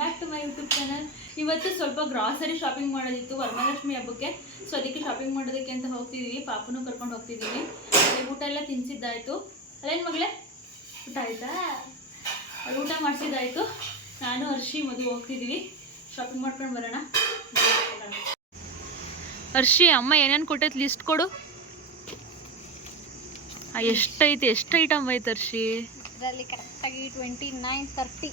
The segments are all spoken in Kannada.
Back to my YouTube channel. ಇವತ್ತು ಸ್ವಲ್ಪ ಗ್ರಾಸರಿ ಶಾಪಿಂಗ್ ಮಾಡೋದಿತ್ತು ವರಮಹಾಲಕ್ಷ್ಮಿ ಹಬ್ಬಕ್ಕೆ. ಸೊ ಅದಕ್ಕೆ ಶಾಪಿಂಗ್ ಮಾಡೋದಕ್ಕೆ ಅಂತ ಹೋಗ್ತಿದ್ದೀವಿ. ಪಾಪನೂ ಕರ್ಕೊಂಡು ಹೋಗ್ತಿದ್ದೀವಿ. ಊಟ ಎಲ್ಲ ತಿನ್ನಿಸಿದ್ದಾಯಿತು. ಅಲ್ಲೇನು ಮಗಳೇ, ಊಟ ಆಯಿತಾ? ಊಟ ಮಾಡಿಸಿದ್ದಾಯಿತು. ನಾನು ಹರ್ಷಿ ಮಧು ಹೋಗ್ತಿದ್ದೀವಿ. ಶಾಪಿಂಗ್ ಮಾಡ್ಕೊಂಡು ಬರೋಣ. ಹರ್ಷಿ, ಅಮ್ಮ ಏನೇನು ಕೊಟ್ಟೈತೆ ಲಿಸ್ಟ್ ಕೊಡು. ಎಷ್ಟೈತೆ, ಎಷ್ಟು ಐಟಮ್ ಐತೆ ಹರ್ಷಿ? ಇದರಲ್ಲಿ ಕರೆಕ್ಟಾಗಿ 29, 30.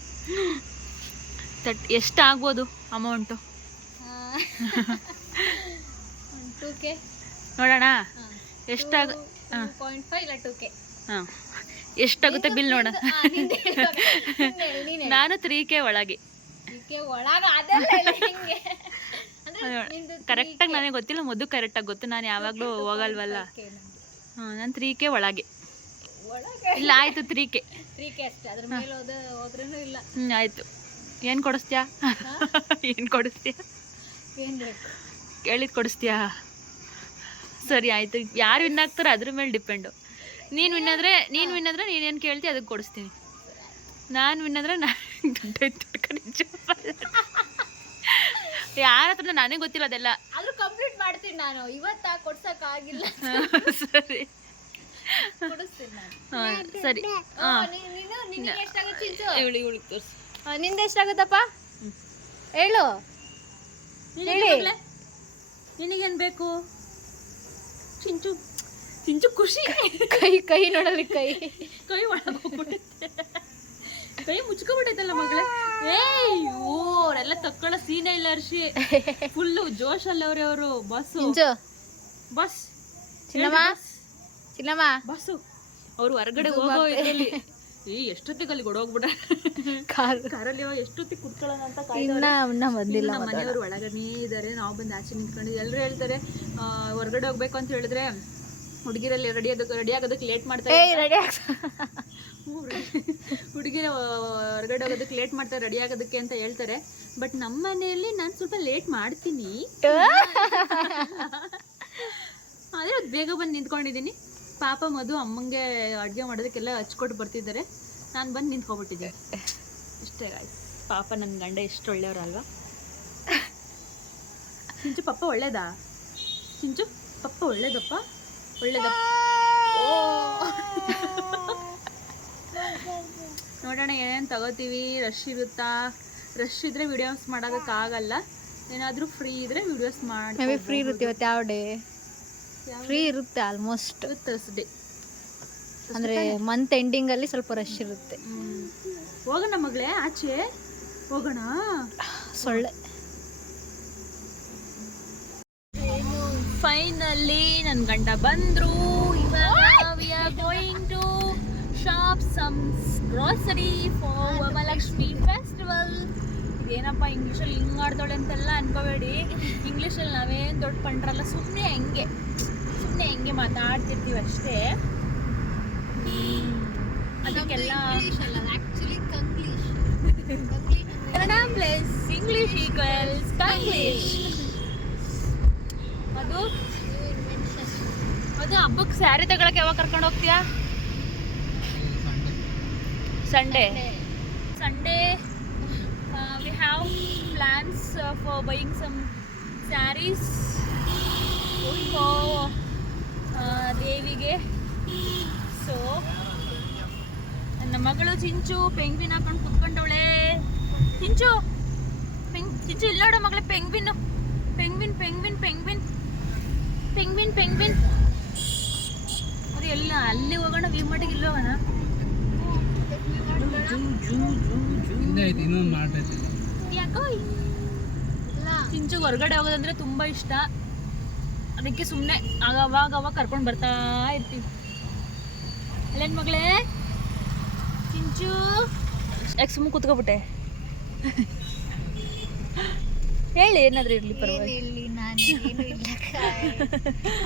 ಎಷ್ಟು ಆಗ್ಬೋದು ಅಮೌಂಟು? 2K ನೋಡೋಣ ಎಷ್ಟಾಗ 2.5 ಇಲ್ಲ 2K. ಹಾಂ, ಎಷ್ಟಾಗುತ್ತೆ ಬಿಲ್ ನೋಡೋಣ. ನಾನು 3K ಒಳಗೆ. ಕರೆಕ್ಟಾಗಿ ನನಗೆ ಗೊತ್ತಿಲ್ಲ, ಮಧು ಕರೆಕ್ಟಾಗಿ ಗೊತ್ತು. ನಾನು ಯಾವಾಗಲೂ ಹೋಗಲ್ವಲ್ಲ. ಹಾಂ, ನಾನು 3K ಒಳಗೆ. ಇಲ್ಲ ಆಯಿತು, 3K ಅಷ್ಟೇ. ಅದ್ರ ಮೇಲೆ ಹೋದ್ರೂ ಇಲ್ಲ. ಆಯಿತು. ಏನು ಕೊಡಿಸ್ತೀಯಾ? ಏನು ಕೊಡಿಸ್ತೀಯಾ? ಏನು ಬೇಕು ಕೇಳಿದ್ದು ಕೊಡಿಸ್ತೀಯಾ? ಸರಿ ಆಯಿತು. ಯಾರು ವಿನ್ ಆಗ್ತಾರೆ ಅದ್ರ ಮೇಲೆ ಡಿಪೆಂಡು. ನೀನು ವಿನ್ನಾದ್ರೆ ನೀನೇನು ಕೇಳ್ತೀಯ ಅದಕ್ಕೆ ಕೊಡಿಸ್ತೀನಿ. ನಾನು ವಿನ್ನಾದ್ರೆ ನಾನು ದುಡ್ಡು ಯಾರ ಹತ್ರ ನನಗೆ ಗೊತ್ತಿಲ್ಲ ಅದೆಲ್ಲ. ಆದರೂ ಕಂಪ್ಲೀಟ್ ಮಾಡ್ತೀನಿ ನಾನು. ಇವತ್ತು ಕೊಡ್ಸೋಕ್ಕಾಗಿಲ್ಲ. ಸರಿ ಕೊಡಿಸ್ತೀನಿ ನಾನು. ಹಾಂ ಸರಿ. ಹಾಂ, ನಿನಗೆ ಎಷ್ಟಾಗುತ್ತೆ ಚಿಂಚು? ಇವಳಿಗೆ ತೋರಿಸಿ. ನಿಂದ ಎಷ್ಟಾಗುತ್ತಪ್ಪ ಹೇಳು. ನಿನಗೇನು ಬೇಕು? ಚಿಂಚು ಚಿಂಚು ಖುಷಿ. ಕೈ ನೋಡಲಿ. ಕೈ ಒಳಗೆ ಹೋಗ್ಬಿಟ್ಟೈತೆ. ಕೈ ಮುಚ್ಕೊಬಿಟ್ಟೈತಲ್ಲ ಮಗಳೇ. ಏಯ್ ಅವರೆಲ್ಲ ತಕ್ಕೊಳ್ಳೋ ಸೀನೇ ಇಲ್ಲ ಹರ್ಷಿ. ಫುಲ್ಲು ಜೋಶಲ್ಲಿ ಅವರು. ಬಸ್ಸು ಬಸ್ ಚಿನ್ನಮ್ಮ ಬಸ್ಸು ಅವ್ರು ಹೊರಗಡೆ ಹೋಗೋ ಇದರಲ್ಲಿ. ಎಷ್ಟೊತ್ತಿಗೆ ಅಲ್ಲಿ ಹೋಗ್ಬಿಟ್ಟ ಕಾರಲ್ಲಿ. ಎಷ್ಟೊತ್ತಿಗೆ ಕುತ್ಕೊಳ್ಳೋಣ ಅಂತ ಬಂದಿಲ್ಲ. ನಮ್ಮ ಮನೆಯವರು ಒಳಗನೇ ಇದ್ದಾರೆ. ನಾವು ಬಂದು ಆಚೆ ನಿಂತ್ಕೊಂಡಿದ್ವಿ. ಎಲ್ಲರೂ ಹೇಳ್ತಾರೆ ಹೊರಗಡೆ ಹೋಗ್ಬೇಕು ಅಂತ ಹೇಳಿದ್ರೆ ಹುಡುಗಿರಲ್ಲಿ ರೆಡಿ ಆಗೋದಕ್ಕೆ ಲೇಟ್ ಮಾಡ್ತಾರೆ. ಹುಡುಗಿರ ಹೊರಗಡೆ ಹೋಗೋದಕ್ಕೆ ಲೇಟ್ ಮಾಡ್ತಾರೆ ರೆಡಿ ಆಗೋದಕ್ಕೆ ಅಂತ ಹೇಳ್ತಾರೆ. ಬಟ್ ನಮ್ಮ ಮನೆಯಲ್ಲಿ ನಾನು ಸ್ವಲ್ಪ ಲೇಟ್ ಮಾಡ್ತೀನಿ. ಆದರೆ ಅದು ಬೇಗ ಬಂದು ನಿಂತ್ಕೊಂಡಿದ್ದೀನಿ. ಪಾಪ ಮಧು ಅಮ್ಮಂಗೆ ಅಡುಗೆ ಮಾಡೋದಕ್ಕೆಲ್ಲ ಹಚ್ಕೊಟ್ಟು ಬರ್ತಿದ್ದಾರೆ. ನಾನು ಬಂದು ನಿಂತ್ಕೊಬಿಟ್ಟಿದ್ದೆ ಇಷ್ಟೇ ಗಾಯ್ಸ್. ಪಾಪ ನನ್ನ ಗಂಡ ಎಷ್ಟು ಒಳ್ಳೆಯವ್ರಲ್ವಾ. ಚಿಂಚು ಪಪ್ಪ ಒಳ್ಳೇದಾ? ಚಿಂಚು ಪಪ್ಪ ಒಳ್ಳೇದಪ್ಪ. ಓ ನೋಡೋಣ ಏನೇನು ತಗೋತೀವಿ. ರಶ್ ಇರುತ್ತಾ? ರಶ್ ಇದ್ರೆ ವಿಡಿಯೋಸ್ ಮಾಡೋದಕ್ಕಾಗಲ್ಲ. ಏನಾದರೂ ಫ್ರೀ ಇದ್ರೆ ವಿಡಿಯೋಸ್ ಮಾಡಿ. ಫ್ರೀ ಇರುತ್ತೆ ಇವತ್ತು. ಯಾವ ಡೇ ಫ್ರೀ ಇರುತ್ತೆ? Almost Thursday. ಅಂದರೆ ಮಂತ್ ಎಂಡಿಂಗಲ್ಲಿ ಸ್ವಲ್ಪ ರಶ್ ಇರುತ್ತೆ. ಹೋಗೋಣ ಮಗಳೇ, ಆಚೆ ಹೋಗೋಣ. ಸೊಳ್ಳೆ. ಫೈನಲಿ ನನ್ನ ಗಂಡ ಬಂದರು. ಇವಾಗ we are going to shop some grocery for Varamahalakshmi festival. ಇದೇನಪ್ಪ ಇಂಗ್ಲೀಷಲ್ಲಿ ಹಿಂಗೆ ಆಡ್ತಾಳೆ ಅಂತೆಲ್ಲ ಅನ್ಕೋಬೇಡಿ. ಇಂಗ್ಲೀಷಲ್ಲಿ ನಾವೇನು ದೊಡ್ಡ ಪಂಡ್ರಲ್ಲ. ಸುಮ್ಮನೆ ಹೆಂಗೆ ಮಾತಾಡ್ತಿರ್ತೀವಿ ಅಷ್ಟೇ. ಅದಕ್ಕೆಲ್ಲ Kannada plus English equals Kanglish. ಅದು ಹಬ್ಬಕ್ಕೆ ಸ್ಯಾರಿ ತಗೊಳಕ್ಕೆ ಯಾವಾಗ ಕರ್ಕೊಂಡು ಹೋಗ್ತೀಯಾ? Sunday. We have plans for buying some sarees for ದೇವಿಗೆ. ಸೊ ನನ್ನ ಮಗಳು ಚಿಂಚು ಪೆಂಗ್ವಿನ್ ಹಾಕೊಂಡು ಕುತ್ಕೊಂಡವಳೆ. ಚಿಂಚು ಇಲ್ಲಿ ನೋಡೋ ಮಗಳೇ, ಪೆಂಗ್ವಿನ್. ಅದು ಎಲ್ಲ ಅಲ್ಲಿ ಹೋಗೋಣ. ವ್ಯೂ ಮಟ್ಟಿಗೆ ಇಲ್ಲಿ ಹೋಗೋಣ. ಯಾಕೋ ಚಿಂಚು ಹೊರಗಡೆ ಹೋಗೋದಂದ್ರೆ ತುಂಬಾ ಇಷ್ಟ. ಅದಕ್ಕೆ ಸುಮ್ಮನೆ ಅವಾಗ ಕರ್ಕೊಂಡು ಬರ್ತಾ ಇರ್ತೀವಿ. ಅಲ್ಲೇನು ಮಗಳೇ ಚಿಂಚು? ಯಾಕೆ ಸುಮ್ಮನೆ ಕೂತ್ಕೊಬಿಟ್ಟೆ? ಹೇಳಿ, ಏನಾದರೂ ಇರಲಿ ಪರವಾಗಿಲ್ಲ.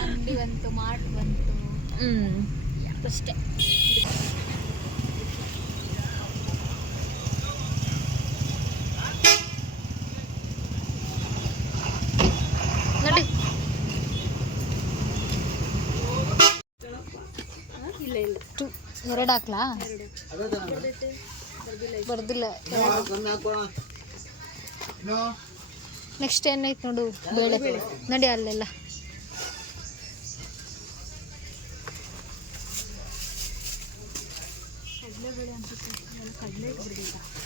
ಅಂಗಡಿ ಬಂತು, ಮಾರ್ಟ್ ಬಂತು. ಅಷ್ಟೇ. ನೋಡಿ, ಇಲ್ಲ 2 ಹಾಕ್ಲಾ? ಬರ್ದಿಲ್ಲ. ನೆಕ್ಸ್ಟ್ ಏನೈತೆ ನೋಡು, ಬೇಳೆ ನಡಿ ಅಲ್ಲೆಲ್ಲ.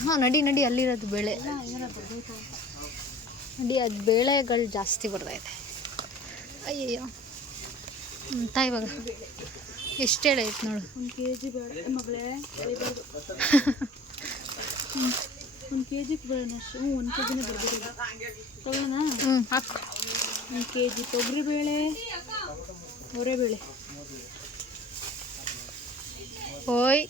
ಹಾಂ ನಡಿ ನಡಿ, ಅಲ್ಲಿರೋದು ಬೇಳೆ ನಡಿ. ಅದು ಬೇಳೆಗಳು ಜಾಸ್ತಿ ಬರ್ತೈತೆ. ಅಯ್ಯಯ್ಯೋ ಅಂತ ಇವಾಗ ಎಷ್ಟು ಹೇಳಿ ಐತೆ ನೋಡು. 1 kg ಬೇಳೆ ಮಗಳೇ, 1 kg ಬೇಳೆ ಅಷ್ಟು. 1 kgನೇ ಬರ್ಬೋದು. ತಗೊಳ್ಳೋಣ? ಹಾಕು. 1 kg ತೊಗರಿಬೇಳೆ, ಹೊರೆಬೇಳೆ. ಓಯ್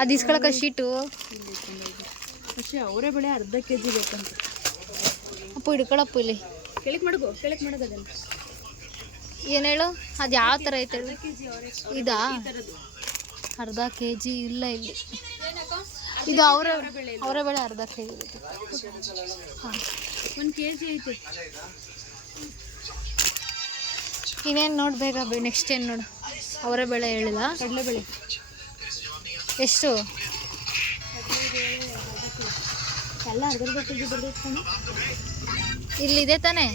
ಅದು ಇಸ್ಕೊಳಕ ಶೀಟು. പക്ഷേ ಅವರೆಬೇಳೆ ಅರ್ಧ kg ಬೇಕಂತ. ಅಪ್ಪ ಹಿಡ್ಕೊಳಪ್ಪ ಇಲ್ಲಿ. ಕೆಳಕ್ಕೆ ಮಾಡೋದು ಅದನ್ನು. ಏನು ಹೇಳು, ಅದು ಯಾವ ಥರ ಐತೆ ಹೇಳು? ಇದಾ ಅರ್ಧ kg ಇಲ್ಲ ಇಲ್ಲಿ. ಇದು ಅವರೆಬೇಳೆ ಅರ್ಧ kg ಐತೆ. ಹಾಂ 1 kg ಐತೆ. ಇನ್ನೇನು ನೋಡ್ಬೇಕ. ನೆಕ್ಸ್ಟ್ ಏನು ನೋಡು, ಅವರೆಬೇಳೆ ಹೇಳಿಲ್ಲ. ಕಡಲೆಬೇಳೆ ಎಷ್ಟು? ಎಲ್ಲ ಅರ್ಧ kg ಬರ್ತೈತೆ ಕಣೆ. ಇಲ್ಲಿದೆ ತಾನೇ?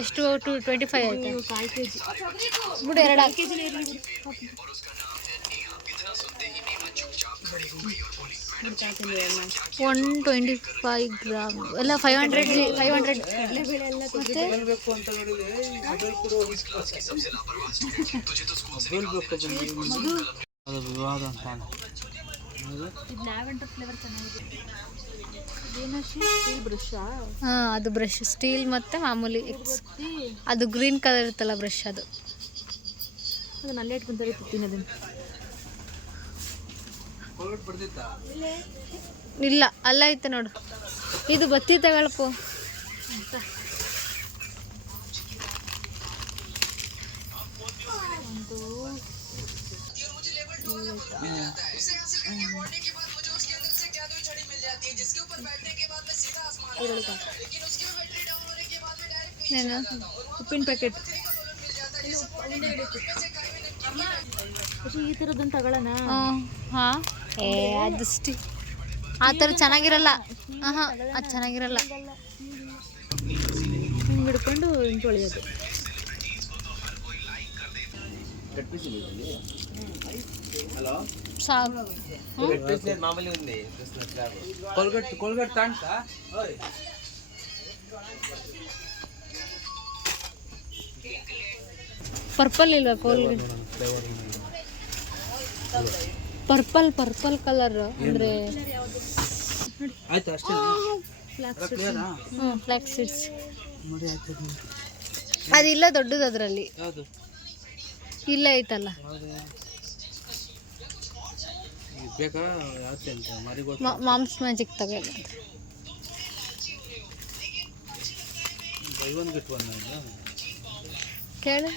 ಎಷ್ಟು? 25 ಆಯ್ತು. 1/4 kg ಬಿಡು, 2 kg 125 ಗ್ರಾಮ್ ಎಲ್ಲ 500 ಕಡಲೆಬೇಳೆ ಎಲ್ಲ ಮತ್ತೆ ಇದು ಲ್ಯಾವೆಂಡರ್ ಫ್ಲೇವರ್ ಚೆನ್ನಾಗಿದೆ. ಸ್ಟೀಲ್ ಬ್ರಷಾ? ಹಾಂ ಅದು ಬ್ರಷ್ ಸ್ಟೀಲ್ ಮತ್ತು ಮಾಮೂಲಿ ಅದು ಗ್ರೀನ್ ಕಲರ್ ಇರುತ್ತಲ್ಲ ಬ್ರಷ್, ಅದು ನಲ್ಲೇ ಇಟ್ಕೊಂತಾರೆ ತಿನ್ನೋದನ್ನು. ಇಲ್ಲ ಅಲ್ಲ ಐತೆ ನೋಡು, ಇದು ಬತ್ತಿ ತಗೊಳಪ್ಪು ಅಂತ. ಏನು ಉಪ್ಪಿನ ಪ್ಯಾಕೆಟ್. ಈ ಥರದ್ದನ್ನು ತಗೊಳ್ಳೋಣ? ಹಾಂ ಅದು ಆ ಥರ ಚೆನ್ನಾಗಿರಲ್ಲ. ಹಾಂ ಅದು ಚೆನ್ನಾಗಿರಲ್ಲ. ಹಿಂಗೆ ಹಿಡ್ಕೊಂಡು ಹಿಂಗೆ ತೊಳೆಯೋದು. ಸಾಕು. ಪರ್ಪಲ್ ಇಲ್ವಾ ಕೋಲ್ಗೇಟ್? ಪರ್ಪಲ್ ಕಲರ್ ಅಂದರೆ ಫ್ಲಾಕ್ಸ್ ಸೀಡ್ಸ್. ಅದಿಲ್ಲ ದೊಡ್ಡದು ಅದರಲ್ಲಿ ಇಲ್ಲ ಐತಲ್ಲ. ಮಾಮ್ಸ್ ಮ್ಯಾಜಿಕ್ ತಗೊಳ್ಳಿ. ಕೇಳು.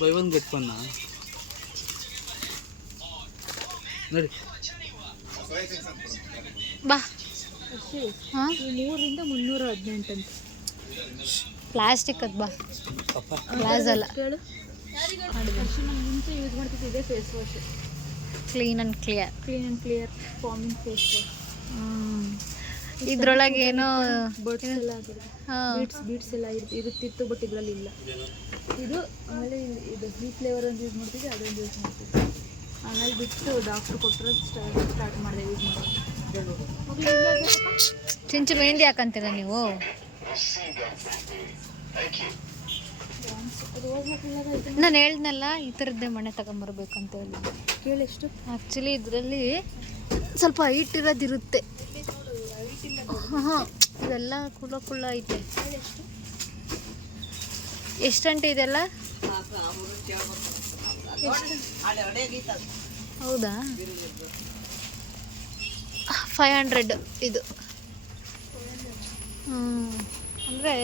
ಬೈ ಒನ್ ಗೆಟ್ ಒನ್ ನೋಡಿ. ಬಾ. ಹಾಂ 300 - 318 ಅಂತ. ಪ್ಲಾಸ್ಟಿಕ್ ಅದು. ಬಾ ಗ್ಲಾಸ್ ಅಲ್ಲ. ಕೇಳು. ಮುಂಚೆ ಯೂಸ್ ಮಾಡ್ತಿದ್ದೆ ಇದೇ face wash. Clean and clear foaming face wash. ಇದ್ರೊಳಗೆ ಏನೋ ಬರ್ಡ್ಸ್ ಎಲ್ಲ ಬೀಟ್ಸ್ ಎಲ್ಲ ಇರುತ್ತಿತ್ತು, ಬಟ್ ಇದರಲ್ಲಿ ಇಲ್ಲ. ಇದು ಆಮೇಲೆ ಇದು ಈ ಫ್ಲೇವರ್ ಒಂದು ಯೂಸ್ ಮಾಡ್ತಿದ್ದೆ, ಅದೊಂದು ಯೂಸ್ ಮಾಡ್ತಿದ್ದೆ. ಆಮೇಲೆ ಬಿಟ್ಟು ಡಾಕ್ಟ್ರು ಕೊಟ್ಟರೆ ಸ್ಟಾರ್ಟ್ ಮಾಡಿದೆ ಯೂಸ್ ಮಾಡೋದು. ಚಿಂಚು ಮೆಹಂದಿ ಹಾಕಂತೀರ ನೀವು? ನಾನು ಹೇಳ್ದನಲ್ಲ ಈ ಥರದ್ದೇ ಮನೆ ತಗೊಂಬರ್ಬೇಕಂತ ಹೇಳಿ. ಕೇಳಿ ಎಷ್ಟು? ಆ್ಯಕ್ಚುಲಿ ಇದರಲ್ಲಿ ಸ್ವಲ್ಪ ಹೈಟ್ ಇರೋದಿರುತ್ತೆ. ಹಾಂ ಇದೆಲ್ಲ ಕುಳ್ಳ ಐತೆ. ಎಷ್ಟಂటే ಇದೆಲ್ಲ? ಹೌದಾ? 500 ಇದು. ಅಂದರೆ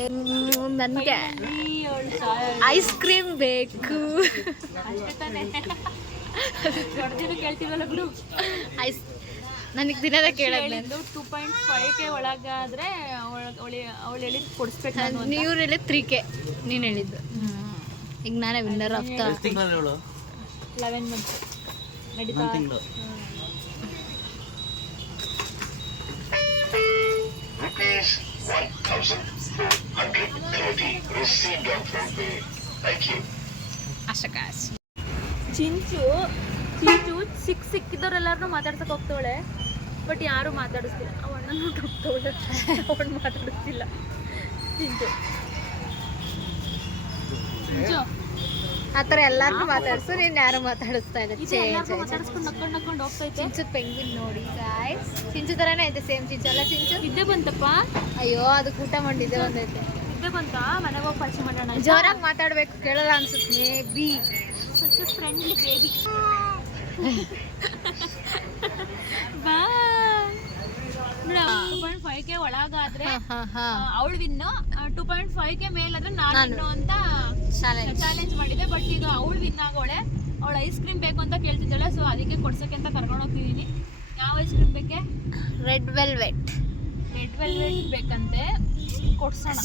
ನನಗೆ ಐಸ್ ಕ್ರೀಮ್ ಬೇಕು. ಕೇಳ್ತೀವಲ್ಲ ಬಿಡು. ಐಸ್ ನನಗೆ ದಿನದ ಕೇಳೋದು. 2.5K ಒಳಗಾದರೆ ಅವಳು ಹೇಳಿದ್ದು ಕೊಡಿಸ್ಬೇಕು. ನೀವು ಹೇಳಿದ್ದು 3K, ನೀನು ಹೇಳಿದ್ದು. ಈಗ ನಾನೇ ವಿನ್ನರ್ ಆಫ್ ದ ತಿಂಗಳಲ್ಲಿ ಹೇಳು 11 ಮಂತ್ಸ್ ನಡೀತಾ ಒಂದು ತಿಂಗಳು ಅಷ್ಟಕಾಶ್. ಚಿಂಚು ಸಿಕ್ಕಿದವ್ರೆಲ್ಲಾರು ಮಾತಾಡ್ಸಕ್ ಹೋಗ್ತವಳೆ, ಬಟ್ ಯಾರು ಮಾತಾಡಿಸ್ತಿಲ್ಲ. ಅವ ಅಣ್ಣ ಹೋಗ್ತವಳೆ, ಅವಳು ಮಾತಾಡಿಸ್ತಿಲ್ಲ. ಚಿಂಚು ಆ ಥರ ಎಲ್ಲಾರ್ಗೂ ಮಾತಾಡ್ಸು, ನೀನು ಯಾರು ಮಾತಾಡಿಸ್ತಾ ಇಲ್ಲ. ಮಾತಾಡಿಸ್ಕೊಂಡು ನಕ್ಕೊಂಡು ಹೋಗ್ತೈತೆ. ಚಿಂಚು ಪೆಂಗ್ವಿನ್ ನೋಡಿ ಗಾಯ್ಸ್, ಚಿಂಚು ಥರನೇ ಐತೆ, ಸೇಮ್ ಚಿಂಚು ಅಲ್ಲ ಚಿಂಚು. ನಿದ್ದೆ ಬಂತಪ್ಪ. ಅಯ್ಯೋ ಅದಕ್ಕೆ ಊಟ ಮಾಡಿದ್ದೆ ಒಂದೈತೆ. ನಿದ್ದೆ ಬಂತ, ಮನೆಗೆ ಹೋಗಿ ಪರಿಚಯ ಮಾಡೋಣ. ಜೋರಾಗಿ ಮಾತಾಡ್ಬೇಕು, ಕೇಳಲ್ಲ ಅನ್ಸುತ್ತೆ may be. Such friendly baby. ಬಾ 2.5K ಒಳಗಾದ್ರೆ ಅವಳು ವಿನ್ನು, 2.5K ಮೇಲಾದ್ರೆ ನಾನು ವಿನ್ನು ಅಂತ ಚಾಲೆಂಜ್ ಮಾಡಿದ್ದೆ. ಬಟ್ ಈಗ ಅವಳು ವಿನ್ ಆಗೋಳೆ. ಅವಳು ಐಸ್ ಕ್ರೀಮ್ ಬೇಕು ಅಂತ ಕೇಳ್ತಿದ್ದಾಳೆ, ಸೊ ಅದಕ್ಕೆ ಕೊಡ್ಸಕ್ಕೆ ಅಂತ ಕರ್ಕೊಂಡು ಹೋಗ್ತಿದ್ದೀನಿ. ಯಾವ ಐಸ್ ಕ್ರೀಮ್ ಬೇಕೆ? ರೆಡ್ ವೆಲ್ವೆಟ್ ಬೇಕಂತೆ, ಕೊಡ್ಸೋಣ.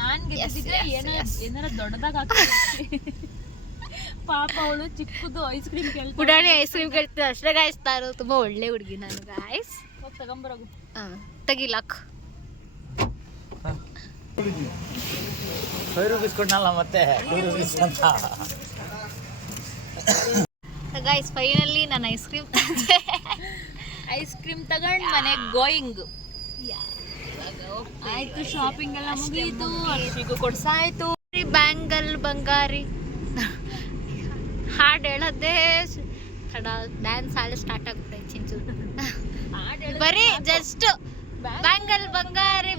ನಾನು ಗೆದ್ದಿದ್ರೆ ಏನಾರ ದೊಡ್ಡದಾಗ ಆಗ್ತದೆ. ಪಾಪ ಅವಳು ಚಿಕ್ಕದು ಐಸ್ ಕ್ರೀಮ್ ಕೇಳ್ತಾಳೆ. ಪುಟಾಣಿ ಐಸ್ ಕ್ರೀಮ್ ಕೇಳ್ತಿದ್ದೆ ಅಷ್ಟೇ ಗಾಯ್ಸ್. ತಾನು ತುಂಬ ಒಳ್ಳೆ ಹುಡುಗಿ ನಾನು ಗಾಯ್ಸ್. ಹೋಗಿ ತಗೊಂಬರೋಗು. ತೆಗಿಲಾಕ್ ₹5 ಕೊಡ್ನಲ್ಲ ಮತ್ತೆ ₹2 ಅಂತ. ಗಾಯ್ಸ್ ಫೈನಲಿ ನಾನು ಐಸ್ ಕ್ರೀಮ್ ತಗೊಂಡು ಮನೆಗೆ ಗೋಯಿಂಗ್. ಆಯ್ತು, ಶಾಪಿಂಗ್ ಎಲ್ಲ ಮುಗೀತು, ಅರ್ಶಿಗೂ ಕೊಡ್ಸಾಯ್ತು. ಬ್ಯಾಂಗಲ್ ಬಂಗಾರಿ ಹಾಡು ಹೇಳೋದೇ ತಡ, ಡ್ಯಾನ್ಸ್ ಹಾಳೆ ಸ್ಟಾರ್ಟ್ ಆಗ್ಬಿಟ್ಟೆ ಚಿಂಚು. ಬರೀ ಜಸ್ಟ್ ಬ್ಯಾಂಗಲ್ ಬಂಗಾರಿ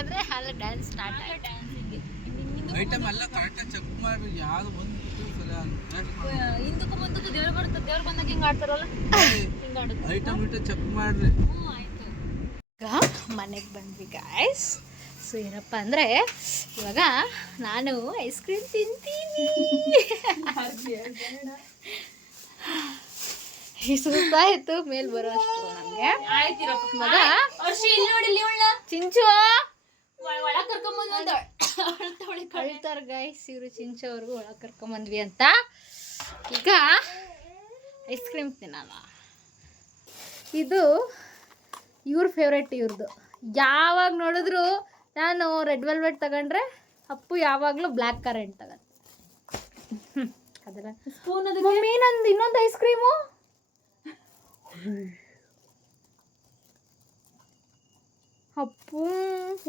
ಅಂದ್ರೆ ಹಾಲು ಡ್ಯಾನ್ಸ್ ಸ್ಟಾರ್ಟ್ ಆಯ್ತು. ಐಟಮ್ ಎಲ್ಲ ಕರೆಕ್ಟಾಗಿ ಚೆಕ್ ಮಾಡಿ ಯಾವ್ದು ಬಂದು ಹಿಂದಕ್ಕೂ ಮುಂದಕ್ಕೂ ದೇವ್ರು ಬಂದಾಗ ಹಿಂಗೆ ಆಡ್ತಾರಲ್ಲ, ಹಿಂಗೆ ಆಡುದು. ಐಟಮ್ ಚೆಕ್ ಮಾಡ್ರಿ. ಆಯ್ತು. ಈಗ ಮನೆಗೆ ಬಂದ್ವಿ ಗಾಯ್ಸ್. ಸೊ ಏನಪ್ಪ ಅಂದರೆ ಇವಾಗ ನಾನು ಐಸ್ ಕ್ರೀಮ್ ತಿಂತೀನಿ. ಈ ಸುಸ್ತಾಯಿತು ಮೇಲೆ ಬರೋ ಅಷ್ಟು ನನಗೆ. ಚಿಂಚು ಒಳಗೆ ಕರ್ಕೊಂಬಂದು ಕಳ್ತಾರೆ ಗಾಯ್ಸ್ ಇವರು. ಚಿಂಚು ಅವ್ರಿಗೂ ಒಳಗೆ ಕರ್ಕೊಂಬಂದ್ವಿ ಅಂತ. ಈಗ ಐಸ್ ಕ್ರೀಮ್ ತಿನ್ನಲ್ಲ. ಇದು ಇವ್ರ ಫೇವ್ರೇಟ್, ಇವ್ರದ್ದು. ಯಾವಾಗ ನೋಡಿದ್ರು ನಾನು ರೆಡ್ ವೆಲ್ವೆಟ್ ತಗೊಂಡ್ರೆ ಅಪ್ಪು ಯಾವಾಗಲೂ ಬ್ಲ್ಯಾಕ್ ಕರೆಂಟ್ ತಗೊಂಡು. ಅದೆಲ್ಲ ಮಮ್ಮಿ ನಂದು ಇನ್ನೊಂದು ಐಸ್ ಕ್ರೀಮು. ಅಪ್ಪು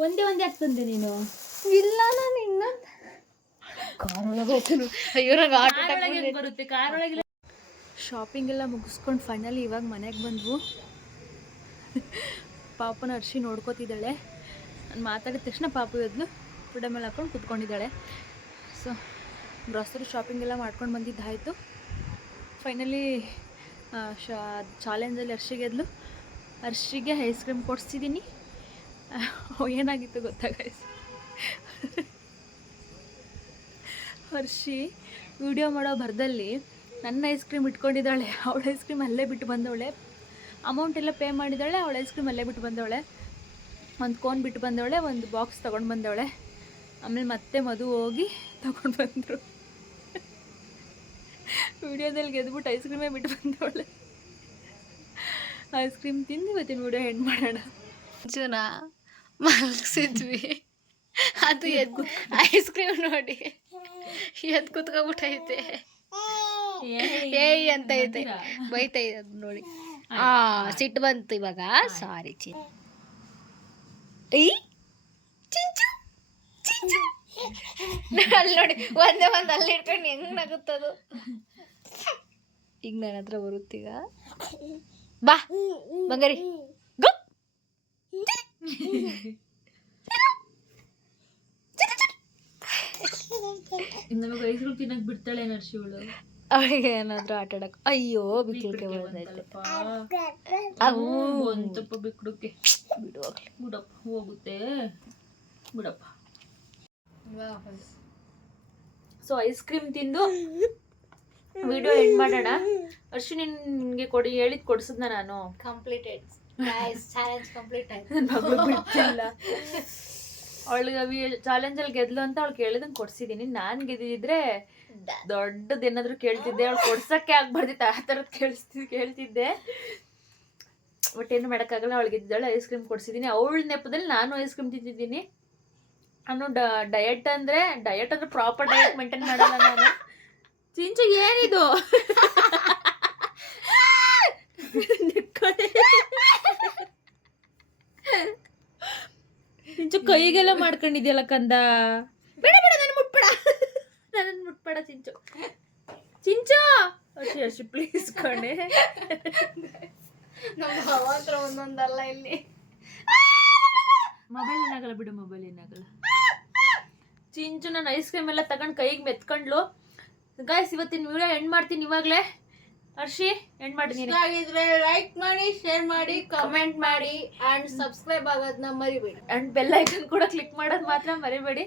ಒಂದೇ ಆಗ್ತಂದೆ ನೀನು. ಇಲ್ಲ ನಾನು ಇನ್ನೊಂದು ಕಾರೊಳಗೆ ಹೋಗ್ತೀನಿ. ಅಯ್ಯೋ ನಂಗೆ ಆಟ ಬರುತ್ತೆ ಕಾರೊಳಗೆ. ಶಾಪಿಂಗ್ ಎಲ್ಲ ಮುಗಿಸ್ಕೊಂಡು ಫೈನಲಿ ಇವಾಗ ಮನೆಗೆ ಬಂದ್ವು. ಪಾಪನ ಅರ್ಶಿ ನೋಡ್ಕೋತಿದ್ದಾಳೆ. ನಾನು ಮಾತಾಡಿದ ತಕ್ಷಣ ಪಾಪು ಎದ್ಲು ಪುಡೆ ಮೇಲೆ ಹಾಕೊಂಡು ಕುತ್ಕೊಂಡಿದ್ದಾಳೆ. ಸೊ ಗ್ರಾಸರಿ ಶಾಪಿಂಗ್ ಎಲ್ಲ ಮಾಡ್ಕೊಂಡು ಬಂದಿದ್ದಾಯಿತು. ಫೈನಲಿ ಚಾಲೆಂಜಲ್ಲಿ ಅರ್ಶಿಗೆ ಐಸ್ ಕ್ರೀಮ್ ಕೊಡಿಸಿದ್ದೀನಿ. ಏನಾಗಿತ್ತು ಗೊತ್ತಾ ಗೈಸ್, ಹರ್ಷಿ ವಿಡಿಯೋ ಮಾಡೋ ಭರದಲ್ಲಿ ನನ್ನ ಐಸ್ ಕ್ರೀಮ್ ಇಟ್ಕೊಂಡಿದ್ದಾಳೆ. ಅವಳ ಐಸ್ ಕ್ರೀಮ್ ಅಲ್ಲೇ ಬಿಟ್ಟು ಬಂದವಳೆ. ಅಮೌಂಟ್ ಎಲ್ಲ ಪೇ ಮಾಡಿದ್ದಾಳೆ, ಅವಳ ಐಸ್ ಕ್ರೀಮ್ ಅಲ್ಲೇ ಬಿಟ್ಟು ಬಂದವಳೆ. ಒಂದು ಕೋನ್ ಬಿಟ್ಟು ಬಂದವಳೆ, ಒಂದು ಬಾಕ್ಸ್ ತೊಗೊಂಡು ಬಂದವಳೆ. ಆಮೇಲೆ ಮತ್ತೆ ಮಧು ಹೋಗಿ ತೊಗೊಂಡು ಬಂದರು. ವಿಡಿಯೋದಲ್ಲಿ ಗೆದ್ಬಿಟ್ಟು ಐಸ್ ಕ್ರೀಮೇ ಬಿಟ್ಟು ಬಂದವಳೆ. ಐಸ್ ಕ್ರೀಮ್ ತಿಂದು ಇವತ್ತಿನ ವಿಡಿಯೋ ಎಂಡ್ ಮಾಡೋಣ. ಜನ ಮಲಗಿಸಿದ್ವಿ, ಅದು ಎದ್ದು ಐಸ್ ಕ್ರೀಮ್ ನೋಡಿ ಎದ್ದು ಕುತ್ಕೊಬಿಟ್ಟೈತೆ. ಏಯ್ ಅಂತ ಐತೆ, ಬೈತಾ ಇದೆ ಅದು ನೋಡಿ. ಸಿಟ್ಟು ಬಂತು ಇವಾಗ. ಸಾರಿ ಚಿಂಚು ಅಲ್ಲಿ ನೋಡಿ, ಒಂದೇ ಒಂದು ಅಲ್ಲಿ ಇಟ್ಕೊಂಡು ಹೆಂಗ್ ನಗುತ್ತದು. ಈಗ ನನ್ನ ಹತ್ರ ಬರುತ್ತೀಗ. ಬಾ ಬಂಗಾರಿ, ನಮಗೆ ಐಸ್ ಕ್ರೀಮ್ ತಿನ್ನಕ್ ಬಿಡ್ತಾಳೆ ನರ್ಸಿ ಅವಳು. ಅವಳಿಗೆ ಏನಾದ್ರು ಆಟ ಆಡಕ್. ಅಯ್ಯೋ ಬಿಕ್ಕಿಗೆ ಬಂದೈತೆ. ಒಂದಪ್ಪ ಬಿಕ್ಕಡಕ್ಕೆ ಬಿಡಪ್ಪ ಹೋಗುತ್ತೆ ಬಿಡಪ್ಪ. ಸೊ ಐಸ್ ಕ್ರೀಮ್ ತಿಂದು ವಿಡಿಯೋ ಎಂಡ್ ಮಾಡೋಣ. ಅರ್ಶಿ ನಿನ್ಗೆ ಹೇಳಿದ್ ಕೊಡ್ಸದ್ನ ನಾನು. ಕಂಪ್ಲೀಟೆಡ್ ಚಾಲೆಂಜ್ ಕಂಪ್ಲೀಟ್ ಆಯ್ತು. ನನ್ನ ಮಗಳು ಬಿಡ್ತಿಲ್ಲ. ಅವಳಿಗೆ ಚಾಲೆಂಜಲ್ಲಿ ಗೆದ್ಲು ಅಂತ ಅವಳು ಕೇಳಿದಂಗೆ ಕೊಡ್ಸಿದ್ದೀನಿ. ನಾನು ಗೆದ್ದಿದ್ರೆ ದೊಡ್ಡದೇನಾದ್ರು ಕೇಳ್ತಿದ್ದೆ, ಅವಳು ಕೊಡ್ಸೋಕ್ಕೆ ಆಗ್ಬಾರ್ದಿತ್ತು ಆ ಥರದ್ದು ಕೇಳ್ತಿದ್ದೆ. ಬಟ್ ಏನು ಮಾಡೋಕ್ಕಾಗಲ್ಲ, ಅವಳು ಗೆದ್ದಿದ್ದಾಳೆ. Ice cream ಕೊಡ್ಸಿದ್ದೀನಿ. ಅವಳ ನೆಪದಲ್ಲಿ ನಾನು ಐಸ್ ಕ್ರೀಮ್ ತಿಂತಿದ್ದೀನಿ. ನಾನು ಡಯಟ್ ಅಂದರೆ ಪ್ರಾಪರ್ ಡಯಟ್ ಮೇಂಟೈನ್ ಮಾಡಲ್ಲ ನಾನು. ಚಿಂಚು ಏನಿದು? ಚಿಂಚು ಕೈಗೆಲ್ಲ ಮಾಡ್ಕೊಂಡಿದ್ಯಲ್ಲ ಕಂದ. ಬೇಡ ಬೇಡ, ನನ್ನ ಮುಟ್ಬೇಡ ಚಿಂಚು. ಅರ್ಷಿ ಪ್ಲೀಸ್ ಕಣೆ. ಒಂದೊಂದಲ್ಲ ಇಲ್ಲಿ. ಮೊಬೈಲ್ ಏನಾಗಲ್ಲ ಬಿಡು, ಮೊಬೈಲ್ ಏನಾಗಲ್ಲ. ಚಿಂಚು ನಾನು ಐಸ್ ಕ್ರೀಮ್ ಎಲ್ಲ ತಗೊಂಡು ಕೈಗೆ ಮೆತ್ಕೊಂಡ್ಲು. ಗಾಯ್ಸ್, ಇವತ್ತಿನ ವಿಡಿಯೋ ಎಂಡ್ ಮಾಡ್ತೀನಿ ಇವಾಗಲೇ. ಹರ್ಷಿ ಎಂಡ್ ಮಾಡಿದ್ದೀನಿ. ಆಗಿದ್ರೆ ಲೈಕ್ ಮಾಡಿ, ಶೇರ್ ಮಾಡಿ, ಕಮೆಂಟ್ ಮಾಡಿ ಅಂಡ್ ಸಬ್ಸ್ಕ್ರೈಬ್ ಆಗೋದನ್ನ ಮರಿಬೇಡಿ. ಅಂಡ್ ಬೆಲ್ ಐಕನ್ ಕೂಡ ಕ್ಲಿಕ್ ಮಾಡೋದು ಮಾತ್ರ ಮರಿಬೇಡಿ.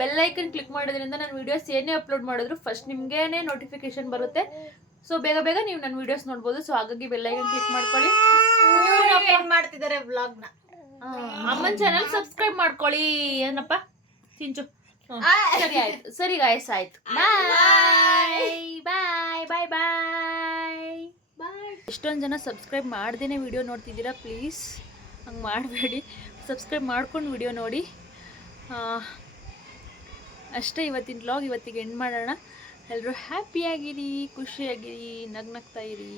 ಬೆಲ್ ಐಕನ್ ಕ್ಲಿಕ್ ಮಾಡೋದ್ರಿಂದ ನನ್ನ ವಿಡಿಯೋಸ್ ಏನೇ ಅಪ್ಲೋಡ್ ಮಾಡಿದ್ರು ಫಸ್ಟ್ ನಿಮ್ಗೇನೆ ನೋಟಿಫಿಕೇಶನ್ ಬರುತ್ತೆ. ಸೊ ಬೇಗ ಬೇಗ ನೀವು ನನ್ನ ವಿಡಿಯೋಸ್ ನೋಡ್ಬೋದು. ಸೊ ಹಾಗಾಗಿ ಬೆಲ್ ಐಕನ್ ಕ್ಲಿಕ್ ಮಾಡ್ಕೊಳ್ಳಿ. ಏನ್ ಮಾಡ್ತಿದ್ದಾರೆ ವ್ಲಾಗ್ನ. ಅಮ್ಮನ ಚಾನಲ್ ಸಬ್ಸ್ಕ್ರೈಬ್ ಮಾಡ್ಕೊಳ್ಳಿ. ಏನಪ್ಪ ಚಿಂಚು? ಸರಿ ಆಯ್ತು, ಸರಿ ಗಾಯ್ಸ್, ಆಯ್ತು. ಬಾಯ್ ಬಾಯ್ ಬಾಯ್ ಬಾಯ್ ಬಾಯ್. ಎಷ್ಟೊಂದು ಜನ ಸಬ್ಸ್ಕ್ರೈಬ್ ಮಾಡ್ದೇನೆ ವಿಡಿಯೋ ನೋಡ್ತಿದ್ದೀರಾ. ಪ್ಲೀಸ್ ಹಂಗೆ ಮಾಡಬೇಡಿ, ಸಬ್ಸ್ಕ್ರೈಬ್ ಮಾಡ್ಕೊಂಡು ವಿಡಿಯೋ ನೋಡಿ. ಅಷ್ಟೇ ಇವತ್ತಿನ ವ್ಲಾಗ್. ಇವತ್ತಿಗೆ ಎಂಡ್ ಮಾಡೋಣ. ಎಲ್ಲರೂ ಹ್ಯಾಪಿಯಾಗಿರಿ, ಖುಷಿಯಾಗಿರಿ, ನಗ್ನಗ್ತಾ ಇರಿ.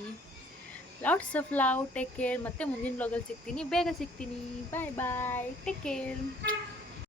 Lots of love. Take care. ಮತ್ತೆ ಮುಂದಿನ ವ್ಲಾಗಲ್ಲಿ ಸಿಗ್ತೀನಿ, ಬೇಗ ಸಿಗ್ತೀನಿ. ಬಾಯ್ ಬಾಯ್, ಟೇಕ್ ಕೇರ್.